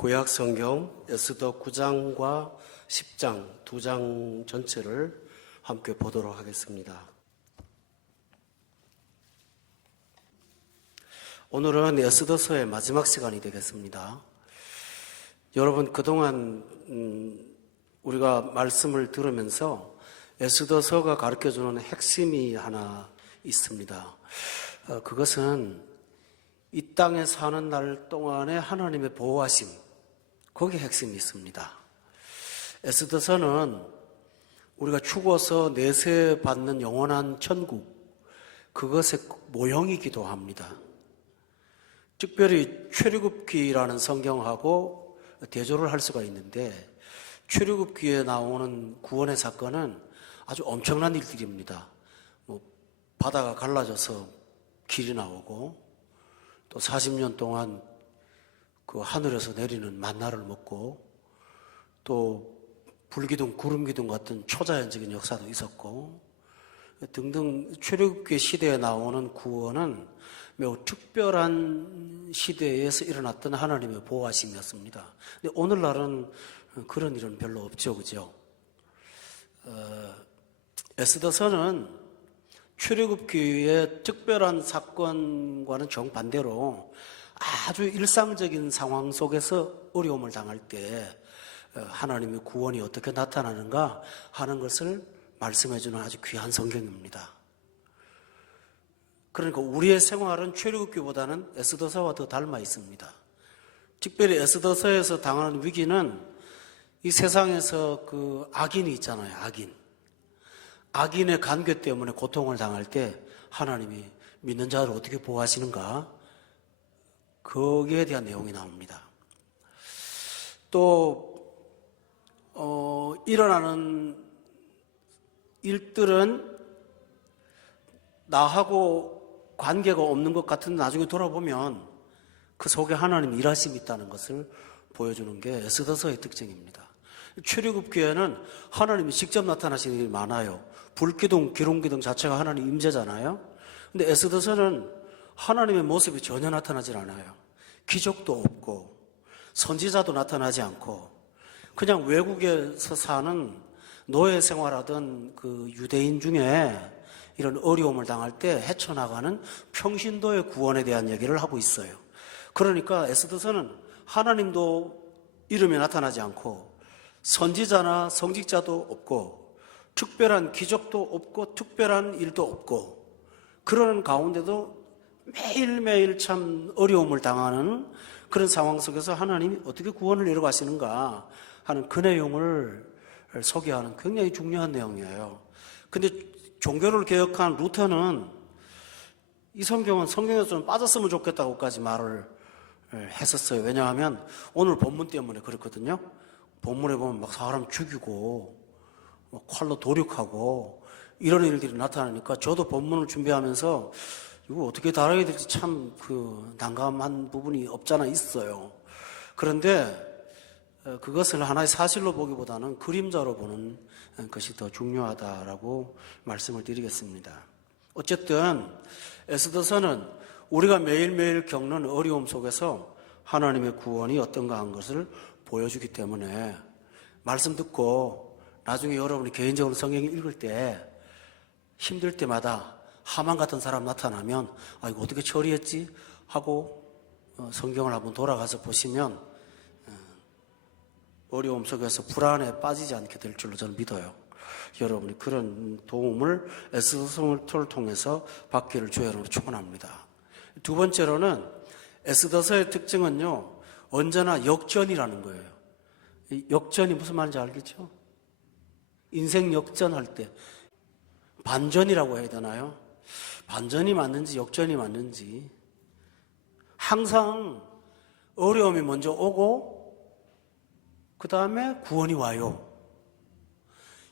구약 성경 에스더 9장과 10장 두 장 전체를 함께 보도록 하겠습니다. 오늘은 에스더서의 마지막 시간이 되겠습니다. 여러분, 그동안 우리가 말씀을 들으면서 에스더서가 가르쳐주는 핵심이 하나 있습니다. 그것은 이 땅에 사는 날 동안에 하나님의 보호하심, 거기에 핵심이 있습니다. 에스더서는 우리가 죽어서 내세받는 영원한 천국, 그것의 모형이기도 합니다. 특별히 출애굽기라는 성경하고 대조를 할 수가 있는데, 출애굽기에 나오는 구원의 사건은 아주 엄청난 일들입니다. 바다가 갈라져서 길이 나오고, 또 40년 동안 그 하늘에서 내리는 만나를 먹고, 또 불기둥, 구름기둥 같은 초자연적인 역사도 있었고 등등. 출애굽기 시대에 나오는 구원은 매우 특별한 시대에서 일어났던 하나님의 보호하심이었습니다. 근데 오늘날은 그런 일은 별로 없죠, 그죠? 에스더서는 출애굽기의 특별한 사건과는 정반대로 아주 일상적인 상황 속에서 어려움을 당할 때 하나님의 구원이 어떻게 나타나는가 하는 것을 말씀해주는 아주 귀한 성경입니다. 그러니까 우리의 생활은 출애굽기보다는 에스더서와 더 닮아 있습니다. 특별히 에스더서에서 당하는 위기는 이 세상에서 그 악인이 있잖아요, 악인의 간괴 때문에 고통을 당할 때 하나님이 믿는 자를 어떻게 보호하시는가, 거기에 대한 내용이 나옵니다. 또 일어나는 일들은 나하고 관계가 없는 것 같은데 나중에 돌아보면 그 속에 하나님 일하심이 있다는 것을 보여주는 게 에스더서의 특징입니다. 출애굽기에는 하나님이 직접 나타나시는 일이 많아요. 불기둥, 기름기둥 자체가 하나님 임재잖아요. 근데 에스더서는 하나님의 모습이 전혀 나타나질 않아요. 기적도 없고 선지자도 나타나지 않고 그냥 외국에서 사는 노예 생활하던 그 유대인 중에 이런 어려움을 당할 때 헤쳐나가는 평신도의 구원에 대한 얘기를 하고 있어요. 그러니까 에스더서는 하나님도 이름에 나타나지 않고 선지자나 성직자도 없고 특별한 기적도 없고 특별한 일도 없고, 그러는 가운데도 매일매일 참 어려움을 당하는 그런 상황 속에서 하나님이 어떻게 구원을 이루어 가시는가 하는 그 내용을 소개하는 굉장히 중요한 내용이에요. 근데 종교를 개혁한 루터는 이 성경은 성경에서 좀 빠졌으면 좋겠다고까지 말을 했었어요. 왜냐하면 오늘 본문 때문에 그렇거든요. 본문에 보면 막 사람 죽이고 칼로 도륙하고 이런 일들이 나타나니까 저도 본문을 준비하면서 이거 어떻게 다뤄야 될지 참 난감한 부분이 없잖아 있어요. 그런데 그것을 하나의 사실로 보기보다는 그림자로 보는 것이 더 중요하다라고 말씀을 드리겠습니다. 어쨌든 에스더서는 우리가 매일매일 겪는 어려움 속에서 하나님의 구원이 어떤가 한 것을 보여주기 때문에 말씀 듣고 나중에 여러분이 개인적으로 성경 읽을 때 힘들 때마다 하만 같은 사람 나타나면 이거 어떻게 처리했지 하고 성경을 한번 돌아가서 보시면 어려움 속에서 불안에 빠지지 않게 될 줄로 저는 믿어요. 여러분이 그런 도움을 에스더서를 통해서 받기를 주의 이름으로 축원합니다. 두 번째로는 에스더서의 특징은요, 언제나 역전이라는 거예요. 역전이 무슨 말인지 알겠죠? 인생 역전할 때 반전이라고 해야 되나요? 반전이 맞는지 역전이 맞는지, 항상 어려움이 먼저 오고 그 다음에 구원이 와요.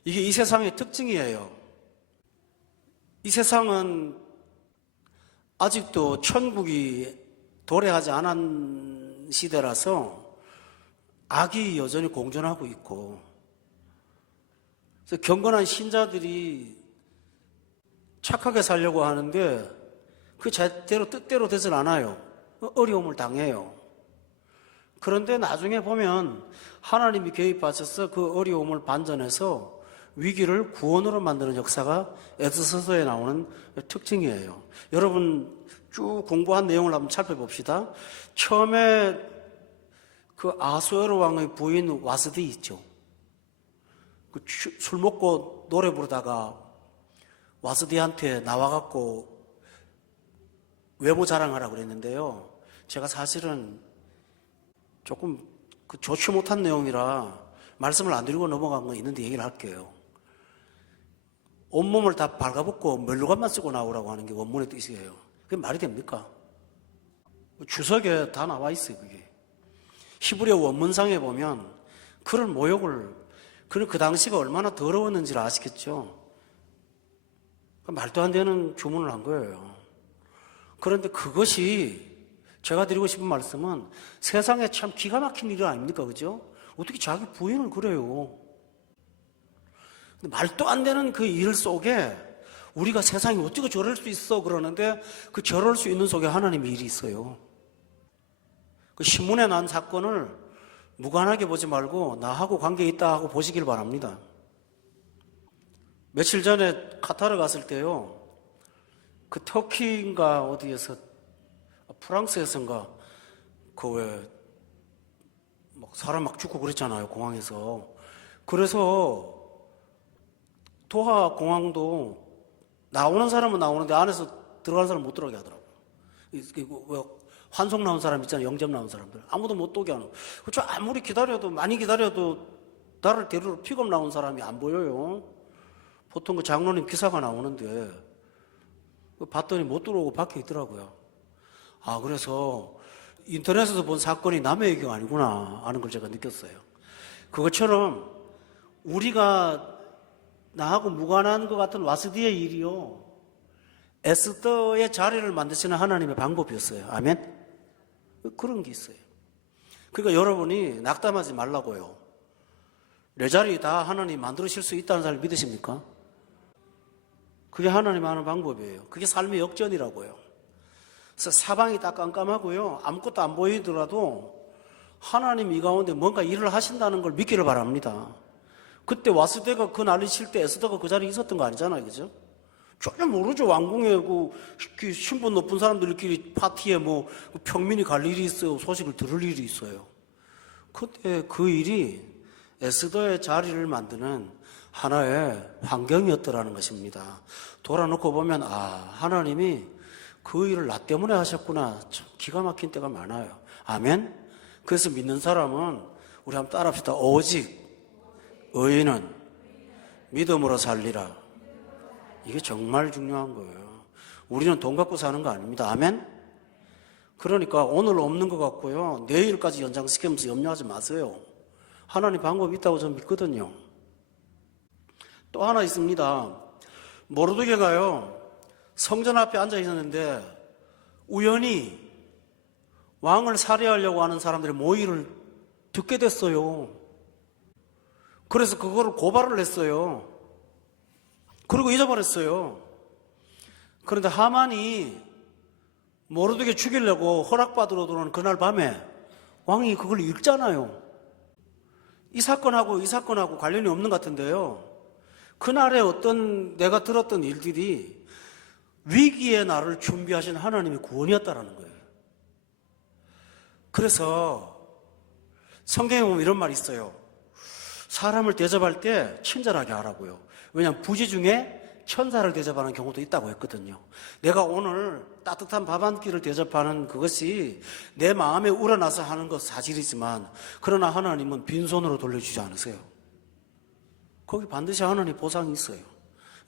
이게 이 세상의 특징이에요. 이 세상은 아직도 천국이 도래하지 않은 시대라서 악이 여전히 공존하고 있고, 그래서 경건한 신자들이 착하게 살려고 하는데 그 제대로 뜻대로 되질 않아요. 어려움을 당해요. 그런데 나중에 보면 하나님이 개입하셔서 그 어려움을 반전해서 위기를 구원으로 만드는 역사가 에스더서에 나오는 특징이에요. 여러분 쭉 공부한 내용을 한번 살펴봅시다. 처음에 그 아수에로 왕의 부인 와스디 있죠. 술 먹고 노래 부르다가 와스디한테 나와갖고 외모 자랑하라고 그랬는데요. 제가 사실은 조금 좋지 못한 내용이라 말씀을 안 드리고 넘어간 건 있는데 얘기를 할게요. 온몸을 다 발가벗고 멜로감만 쓰고 나오라고 하는 게 원문의 뜻이에요. 그게 말이 됩니까? 주석에 다 나와 있어요, 그게. 히브리어 원문상에 보면 그런 모욕을, 그 당시가 얼마나 더러웠는지를 아시겠죠? 말도 안 되는 주문을 한 거예요. 그런데 그것이 제가 드리고 싶은 말씀은 세상에 참 기가 막힌 일 아닙니까? 그죠? 어떻게 자기 부인을 그래요? 말도 안 되는 그 일 속에 우리가 세상이 어떻게 저럴 수 있어 그러는데 그 저럴 수 있는 속에 하나님의 일이 있어요. 그 신문에 난 사건을 무관하게 보지 말고 나하고 관계 있다 하고 보시길 바랍니다. 며칠 전에 카타르 갔을 때요. 그 터키인가 어디에서 프랑스에서인가 그 왜 막 사람 막 죽고 그랬잖아요, 공항에서. 그래서 도하 공항도 나오는 사람은 나오는데 안에서 들어가는 사람 못 들어가게 하더라고요. 환송 나온 사람 있잖아요, 영접 나온 사람들. 아무도 못 오게 하는. 그렇죠. 아무리 기다려도, 많이 기다려도 나를 데리러 픽업 나온 사람이 안 보여요. 보통 그 장로님 기사가 나오는데 봤더니 못 들어오고 밖에 있더라고요. 아, 그래서 인터넷에서 본 사건이 남의 얘기가 아니구나 하는 걸 제가 느꼈어요. 그것처럼 우리가 나하고 무관한 것 같은 와스디의 일이요, 에스더의 자리를 만드시는 하나님의 방법이었어요. 아멘? 그런 게 있어요. 그러니까 여러분이 낙담하지 말라고요. 내 자리 다 하나님 만들으실 수 있다는 사람을 믿으십니까? 그게 하나님 하는 방법이에요. 그게 삶의 역전이라고요. 그래서 사방이 다 깜깜하고요, 아무것도 안 보이더라도 하나님 이 가운데 뭔가 일을 하신다는 걸 믿기를 바랍니다. 그때 와스디가 그 난리 칠 때 에스더가 그 자리에 있었던 거 아니잖아요, 그죠? 전혀 모르죠. 왕궁에 그 신분 높은 사람들끼리 파티에 뭐 평민이 갈 일이 있어요, 소식을 들을 일이 있어요. 그때 그 일이 에스더의 자리를 만드는 하나의 환경이었더라는 것입니다. 돌아놓고 보면 하나님이 그 일을 나 때문에 하셨구나. 참 기가 막힌 때가 많아요. 아멘? 그래서 믿는 사람은 우리 한번 따라합시다. 오직 의인은 믿음으로 살리라. 이게 정말 중요한 거예요. 우리는 돈 갖고 사는 거 아닙니다. 아멘? 그러니까 오늘 없는 것 같고요, 내일까지 연장시키면서 염려하지 마세요. 하나님 방법이 있다고 저는 믿거든요. 또 하나 있습니다. 모르드게가요, 성전 앞에 앉아 있었는데 우연히 왕을 살해하려고 하는 사람들의 모의를 듣게 됐어요. 그래서 그거를 고발을 했어요. 그리고 잊어버렸어요. 그런데 하만이 모르드게 죽이려고 허락받으러 들어오는 그날 밤에 왕이 그걸 읽잖아요. 이 사건하고 관련이 없는 것 같은데요, 그날의 어떤 내가 들었던 일들이 위기의 날을 준비하신 하나님의 구원이었다라는 거예요. 그래서 성경에 보면 이런 말이 있어요. 사람을 대접할 때 친절하게 하라고요. 왜냐하면 부지 중에 천사를 대접하는 경우도 있다고 했거든요. 내가 오늘 따뜻한 밥 한 끼를 대접하는 그것이 내 마음에 우러나서 하는 것 사실이지만, 그러나 하나님은 빈손으로 돌려주지 않으세요. 거기 반드시 하나님 보상이 있어요.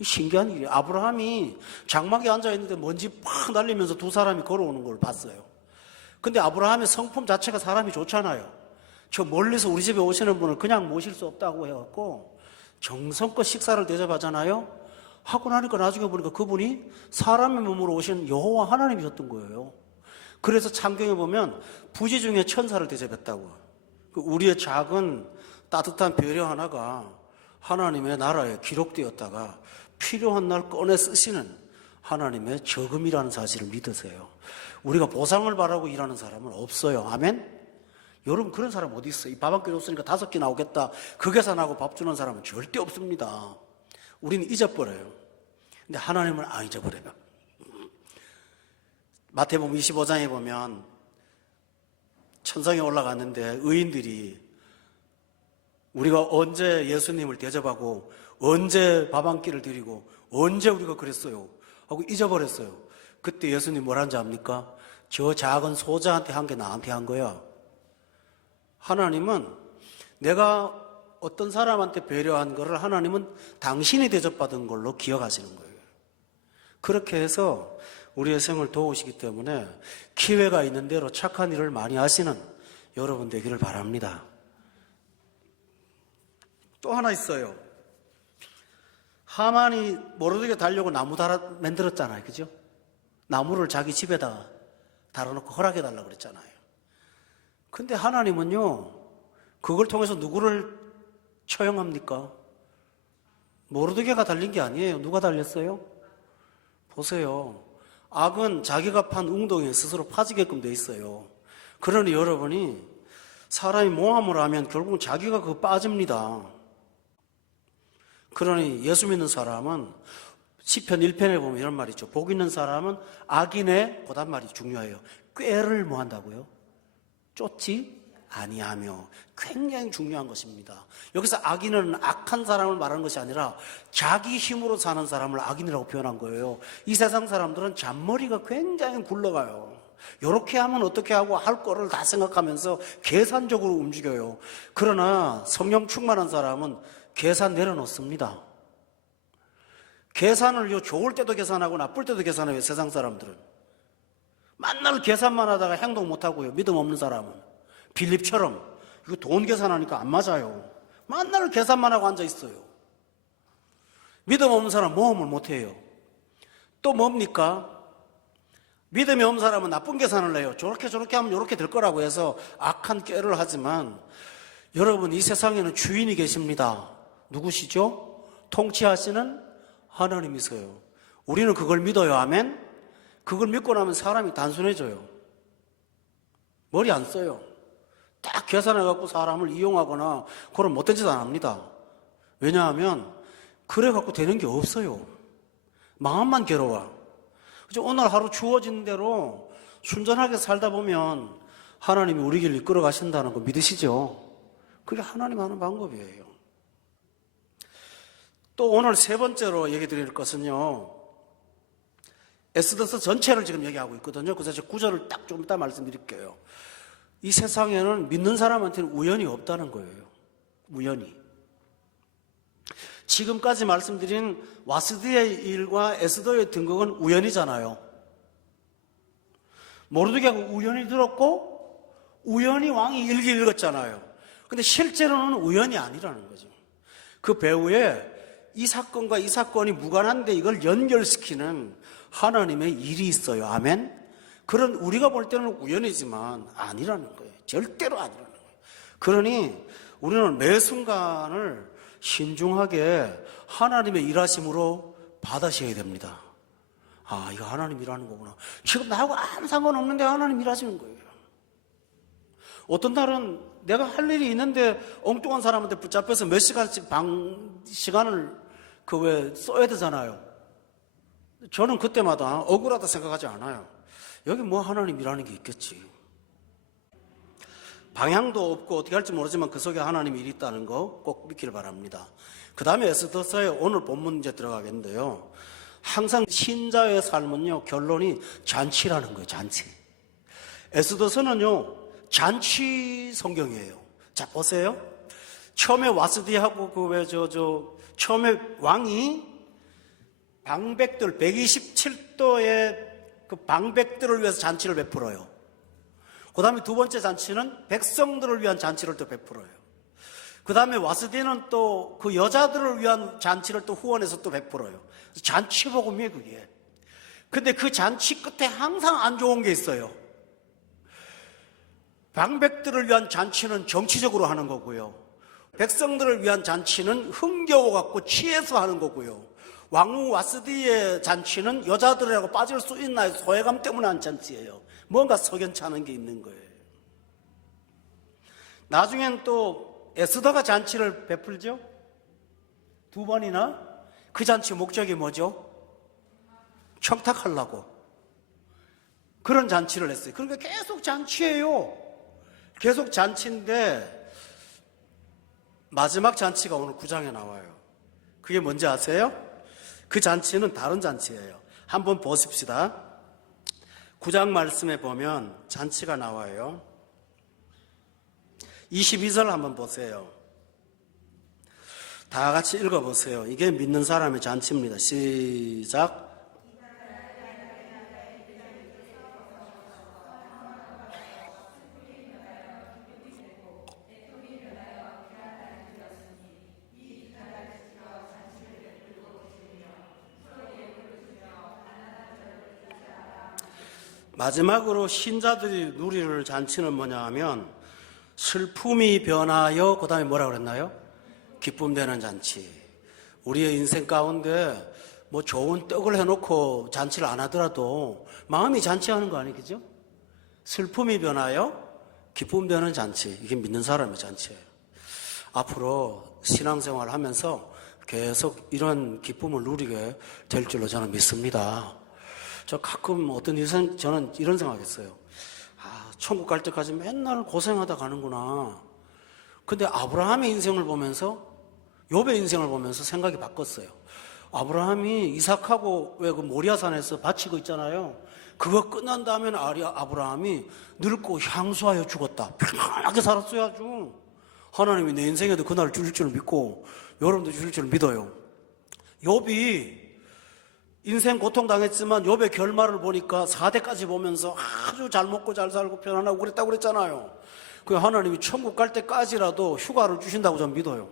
신기한 일이에요. 아브라함이 장막에 앉아있는데 먼지 팍 날리면서 두 사람이 걸어오는 걸 봤어요. 근데 아브라함의 성품 자체가 사람이 좋잖아요. 저 멀리서 우리 집에 오시는 분을 그냥 모실 수 없다고 해갖고 정성껏 식사를 대접하잖아요. 하고 나니까 나중에 보니까 그분이 사람의 몸으로 오신 여호와 하나님이셨던 거예요. 그래서 창경에 보면 부지 중에 천사를 대접했다고. 우리의 작은 따뜻한 배려 하나가 하나님의 나라에 기록되었다가 필요한 날 꺼내 쓰시는 하나님의 저금이라는 사실을 믿으세요. 우리가 보상을 바라고 일하는 사람은 없어요. 아멘? 여러분 그런 사람 어디 있어요? 밥 한 끼 줬으니까 5끼 나오겠다. 그 계산하고 밥 주는 사람은 절대 없습니다. 우리는 잊어버려요. 근데 하나님은 안 잊어버려요. 마태복음 25장에 보면 천상에 올라갔는데 의인들이 우리가 언제 예수님을 대접하고 언제 밥 한 끼를 드리고 언제 우리가 그랬어요 하고 잊어버렸어요. 그때 예수님 뭐라는지 압니까? 저 작은 소자한테 한 게 나한테 한 거야. 하나님은 내가 어떤 사람한테 배려한 거를 하나님은 당신이 대접받은 걸로 기억하시는 거예요. 그렇게 해서 우리의 생을 도우시기 때문에 기회가 있는 대로 착한 일을 많이 하시는 여러분 되기를 바랍니다. 또 하나 있어요. 하만이 모르드게 달려고 나무 만들었잖아요. 그죠? 나무를 자기 집에다 달아놓고 허락해달라고 그랬잖아요. 근데 하나님은요, 그걸 통해서 누구를 처형합니까? 모르드게가 달린 게 아니에요. 누가 달렸어요? 보세요. 악은 자기가 판 웅덩이에 스스로 파지게끔 돼 있어요. 그러니 여러분이 사람이 모함을 하면 결국은 자기가 그거 빠집니다. 그러니 예수 믿는 사람은 시편 1편에 보면 이런 말이 있죠. 복 있는 사람은 악인의 그다음 말이 중요해요. 꾀를 뭐 한다고요? 쫓지 아니하며. 굉장히 중요한 것입니다. 여기서 악인은 악한 사람을 말하는 것이 아니라 자기 힘으로 사는 사람을 악인이라고 표현한 거예요. 이 세상 사람들은 잔머리가 굉장히 굴러가요. 이렇게 하면 어떻게 하고 할 거를 다 생각하면서 계산적으로 움직여요. 그러나 성령 충만한 사람은 계산 내려놓습니다. 계산을요, 좋을 때도 계산하고 나쁠 때도 계산해요. 세상 사람들은 맨날 계산만 하다가 행동 못하고요. 믿음 없는 사람은 빌립처럼 이거 돈 계산하니까 안 맞아요. 맨날 계산만 하고 앉아있어요. 믿음 없는 사람은 모험을 못해요. 또 뭡니까? 믿음이 없는 사람은 나쁜 계산을 해요. 저렇게 하면 이렇게 될 거라고 해서 악한 꾀를 하지만 여러분, 이 세상에는 주인이 계십니다. 누구시죠? 통치하시는 하나님이세요. 우리는 그걸 믿어요. 아멘? 그걸 믿고 나면 사람이 단순해져요. 머리 안 써요. 딱 계산해갖고 사람을 이용하거나 그런 못된 짓 안 합니다. 왜냐하면 그래갖고 되는 게 없어요. 마음만 괴로워. 그죠? 오늘 하루 주어진 대로 순전하게 살다 보면 하나님이 우리 길 이끌어 가신다는 거 믿으시죠? 그게 하나님 하는 방법이에요. 또 오늘 세 번째로 얘기 드릴 것은요, 에스더서 전체를 지금 얘기하고 있거든요. 그래서 9절을 딱 좀 이따 말씀드릴게요. 이 세상에는 믿는 사람한테는 우연이 없다는 거예요. 우연이. 지금까지 말씀드린 와스디의 일과 에스더의 등극은 우연이잖아요. 모르드게가 우연히 들었고 우연히 왕이 일기 읽었잖아요. 근데 실제로는 우연이 아니라는 거죠. 그 배후에 이 사건과 이 사건이 무관한데 이걸 연결시키는 하나님의 일이 있어요. 아멘? 그런 우리가 볼 때는 우연이지만 아니라는 거예요. 절대로 아니라는 거예요. 그러니 우리는 매 순간을 신중하게 하나님의 일하심으로 받아셔야 됩니다. 아, 이거 하나님 일하는 거구나. 지금 나하고 아무 상관없는데 하나님 일하시는 거예요. 어떤 날은 내가 할 일이 있는데 엉뚱한 사람한테 붙잡혀서 몇 시간씩 시간을 써야 되잖아요. 저는 그때마다 억울하다 생각하지 않아요. 여기 뭐 하나님 일하는 게 있겠지. 방향도 없고 어떻게 할지 모르지만 그 속에 하나님 일이 있다는 거 꼭 믿기를 바랍니다. 그 다음에 에스더서의 오늘 본문 이제 들어가겠는데요. 항상 신자의 삶은요, 결론이 잔치라는 거예요. 잔치. 에스더서는요, 잔치 성경이에요. 자, 보세요. 처음에 와스디하고 처음에 왕이 방백들 127도의 그 방백들을 위해서 잔치를 베풀어요. 그 다음에 두 번째 잔치는 백성들을 위한 잔치를 또 베풀어요. 그 다음에 와스디는 또 그 여자들을 위한 잔치를 또 후원해서 또 베풀어요. 잔치 복음이에요, 그게. 근데 그 잔치 끝에 항상 안 좋은 게 있어요. 방백들을 위한 잔치는 정치적으로 하는 거고요. 백성들을 위한 잔치는 흥겨워갖고 취해서 하는 거고요. 왕후 와스디의 잔치는 여자들이라고 빠질 수 있나요? 소외감 때문에 한 잔치예요. 뭔가 석연치 않은 게 있는 거예요. 나중엔 또 에스더가 잔치를 베풀죠. 2번이나. 그 잔치 목적이 뭐죠? 청탁하려고 그런 잔치를 했어요. 그러니까 계속 잔치예요. 계속 잔치인데 마지막 잔치가 오늘 9장에 나와요. 그게 뭔지 아세요? 그 잔치는 다른 잔치예요. 한번 보십시다. 9장 말씀에 보면 잔치가 나와요. 22절 한번 보세요. 다 같이 읽어보세요. 이게 믿는 사람의 잔치입니다. 시작. 마지막으로 신자들이 누리는 잔치는 뭐냐 하면 슬픔이 변하여 그 다음에 뭐라고 그랬나요? 기쁨 되는 잔치. 우리의 인생 가운데 뭐 좋은 떡을 해놓고 잔치를 안 하더라도 마음이 잔치하는 거 아니겠죠? 슬픔이 변하여 기쁨 되는 잔치. 이게 믿는 사람의 잔치예요. 앞으로 신앙생활을 하면서 계속 이런 기쁨을 누리게 될 줄로 저는 믿습니다. 저 가끔 어떤 인생, 저는 이런 생각했어요. 천국 갈 때까지 맨날 고생하다 가는구나. 근데 아브라함의 인생을 보면서, 욥의 인생을 보면서 생각이 바뀌었어요. 아브라함이 이삭하고 왜 그 모리아산에서 바치고 있잖아요. 그거 끝난 다음에 아브라함이 늙고 향수하여 죽었다. 편하게 살았어요, 아주. 하나님이 내 인생에도 그날을 주실 줄 믿고, 여러분도 주실 줄 믿어요. 욥이 인생 고통당했지만 욥의 결말을 보니까 4대까지 보면서 아주 잘 먹고 잘 살고 편안하고 그랬다고 그랬잖아요. 그 하나님이 천국 갈 때까지라도 휴가를 주신다고 저는 믿어요.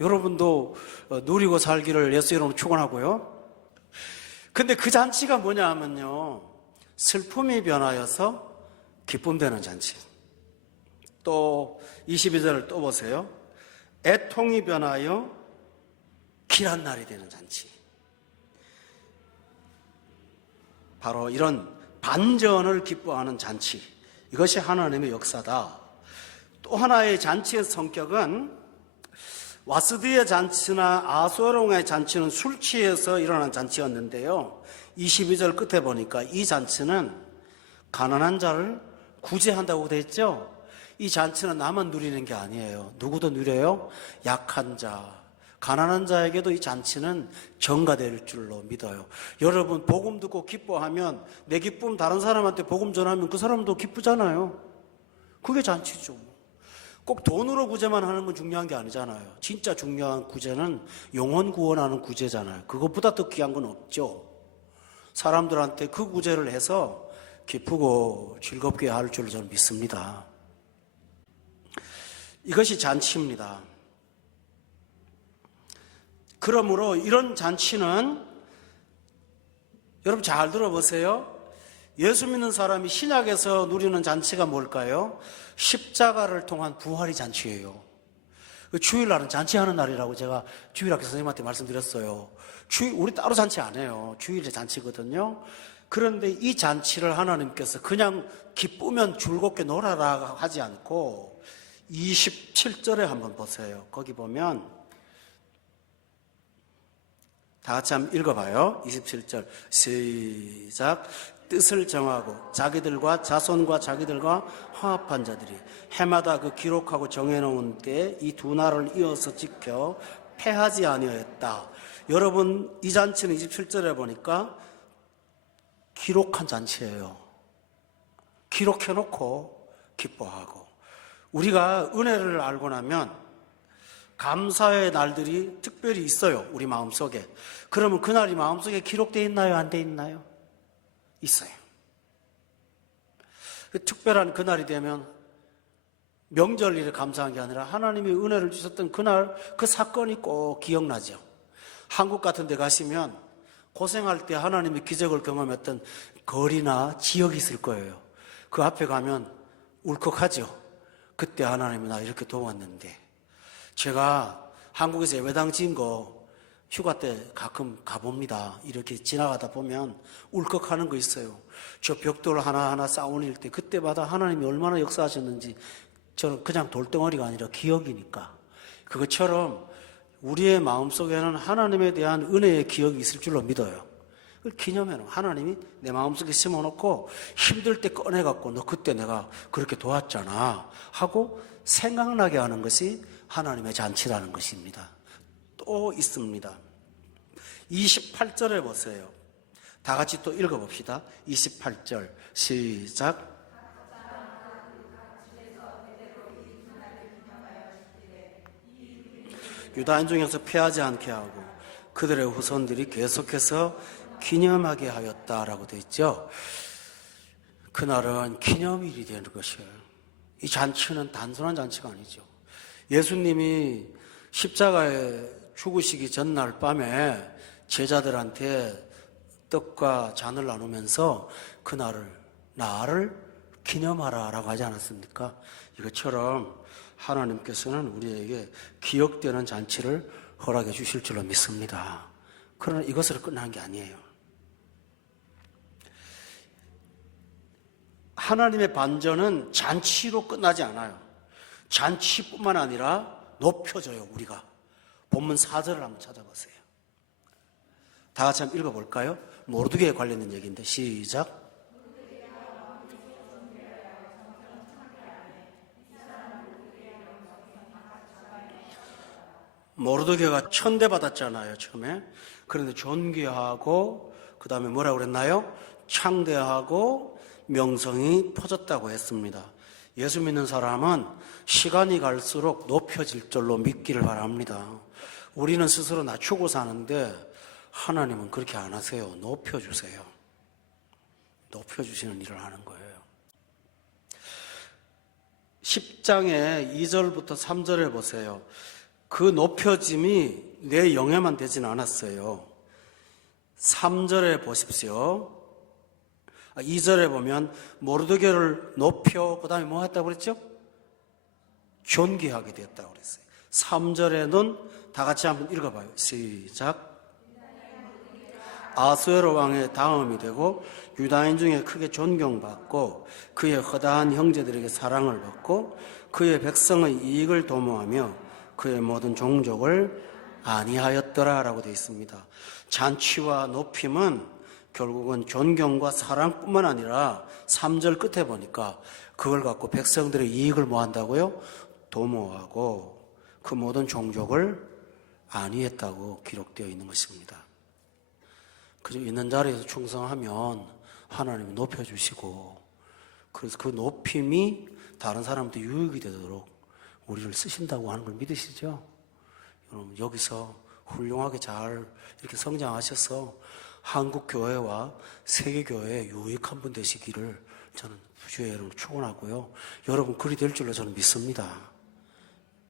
여러분도 누리고 살기를 예수 이름으로 축원하고요. 근데 그 잔치가 뭐냐 하면요, 슬픔이 변하여서 기쁨 되는 잔치. 또 22절을 또 보세요. 애통이 변하여 길한 날이 되는 잔치. 바로 이런 반전을 기뻐하는 잔치. 이것이 하나님의 역사다. 또 하나의 잔치의 성격은 와스디의 잔치나 아소롱의 잔치는 술 취해서 일어난 잔치였는데요. 22절 끝에 보니까 이 잔치는 가난한 자를 구제한다고 되어 있죠. 이 잔치는 나만 누리는 게 아니에요. 누구도 누려요? 약한 자, 가난한 자에게도 이 잔치는 전가될 줄로 믿어요. 여러분 복음 듣고 기뻐하면 내 기쁨 다른 사람한테 복음 전하면 그 사람도 기쁘잖아요. 그게 잔치죠. 꼭 돈으로 구제만 하는 건 중요한 게 아니잖아요. 진짜 중요한 구제는 영혼 구원하는 구제잖아요. 그것보다 더 귀한 건 없죠. 사람들한테 그 구제를 해서 기쁘고 즐겁게 할 줄로 저는 믿습니다. 이것이 잔치입니다. 그러므로 이런 잔치는 여러분 잘 들어보세요. 예수 믿는 사람이 신약에서 누리는 잔치가 뭘까요? 십자가를 통한 부활의 잔치예요. 주일날은 잔치하는 날이라고 제가 주일학교 선생님한테 말씀드렸어요. 우리 따로 잔치 안 해요. 주일에 잔치거든요. 그런데 이 잔치를 하나님께서 그냥 기쁘면 즐겁게 놀아라 하지 않고 27절에 한번 보세요. 거기 보면 다 같이 한번 읽어봐요. 27절 시작. 뜻을 정하고 자기들과 자손과 자기들과 화합한 자들이 해마다 그 기록하고 정해놓은 때 이 두 날을 이어서 지켜 패하지 아니하였다. 여러분 이 잔치는 27절에 보니까 기록한 잔치예요. 기록해놓고 기뻐하고 우리가 은혜를 알고 나면 감사의 날들이 특별히 있어요. 우리 마음속에. 그러면 그날이 마음속에 기록되어 있나요? 안 되어 있나요? 있어요. 특별한 그날이 되면 명절일에 감사한 게 아니라 하나님이 은혜를 주셨던 그날 그 사건이 꼭 기억나죠. 한국 같은 데 가시면 고생할 때 하나님이 기적을 경험했던 거리나 지역이 있을 거예요. 그 앞에 가면 울컥하죠. 그때 하나님이 나 이렇게 도왔는데. 제가 한국에서 예배당 지은 거 휴가 때 가끔 가봅니다. 이렇게 지나가다 보면 울컥하는 거 있어요. 저 벽돌 하나하나 쌓아올릴 때 그때마다 하나님이 얼마나 역사하셨는지 저는 그냥 돌덩어리가 아니라 기억이니까. 그것처럼 우리의 마음속에는 하나님에 대한 은혜의 기억이 있을 줄로 믿어요. 그걸 기념해놓은 하나님이 내 마음속에 심어놓고 힘들 때 꺼내갖고 너 그때 내가 그렇게 도왔잖아 하고 생각나게 하는 것이 하나님의 잔치라는 것입니다. 또 있습니다. 28절에 보세요. 다 같이 또 읽어봅시다. 28절 시작. 유다인 중에서 패하지 않게 하고 그들의 후손들이 계속해서 기념하게 하였다라고 되어 있죠. 그날은 기념일이 되는 것이에요. 이 잔치는 단순한 잔치가 아니죠. 예수님이 십자가에 죽으시기 전날 밤에 제자들한테 떡과 잔을 나누면서 그날을 나를 기념하라라고 하지 않았습니까? 이것처럼 하나님께서는 우리에게 기억되는 잔치를 허락해 주실 줄로 믿습니다. 그러나 이것으로 끝나는 게 아니에요. 하나님의 반전은 잔치로 끝나지 않아요. 잔치뿐만 아니라 높여져요, 우리가. 본문 4절을 한번 찾아보세요. 다 같이 한번 읽어볼까요? 모르드게에 관련된 얘기인데 시작. 모르드게가 천대받았잖아요, 처음에. 그런데 존귀하고 그 다음에 뭐라고 그랬나요? 창대하고 명성이 퍼졌다고 했습니다. 예수 믿는 사람은 시간이 갈수록 높여질 줄로 믿기를 바랍니다. 우리는 스스로 낮추고 사는데 하나님은 그렇게 안 하세요. 높여주세요. 높여주시는 일을 하는 거예요. 10장의 2절부터 3절에 보세요. 그 높여짐이 내 영에만 되지는 않았어요. 3절에 보십시오. 2절에 보면 모르드게를 높여 그 다음에 뭐 했다고 그랬죠? 존귀하게 되었다고 그랬어요. 3절에는 다 같이 한번 읽어봐요. 시작. 아수에로 왕의 다음이 되고 유다인 중에 크게 존경받고 그의 허다한 형제들에게 사랑을 받고 그의 백성의 이익을 도모하며 그의 모든 종족을 안위하였더라 라고 되어 있습니다. 잔치와 높임은 결국은 존경과 사랑뿐만 아니라 3절 끝에 보니까 그걸 갖고 백성들의 이익을 뭐 한다고요? 도모하고 그 모든 종족을 안위했다고 기록되어 있는 것입니다. 그저 있는 자리에서 충성하면 하나님이 높여주시고 그래서 그 높임이 다른 사람한테 유익이 되도록 우리를 쓰신다고 하는 걸 믿으시죠? 여러분 여기서 훌륭하게 잘 이렇게 성장하셔서 한국 교회와 세계 교회에 유익한 분 되시기를 저는 주의 이름으로 축원하고요. 여러분 그리 될 줄로 저는 믿습니다.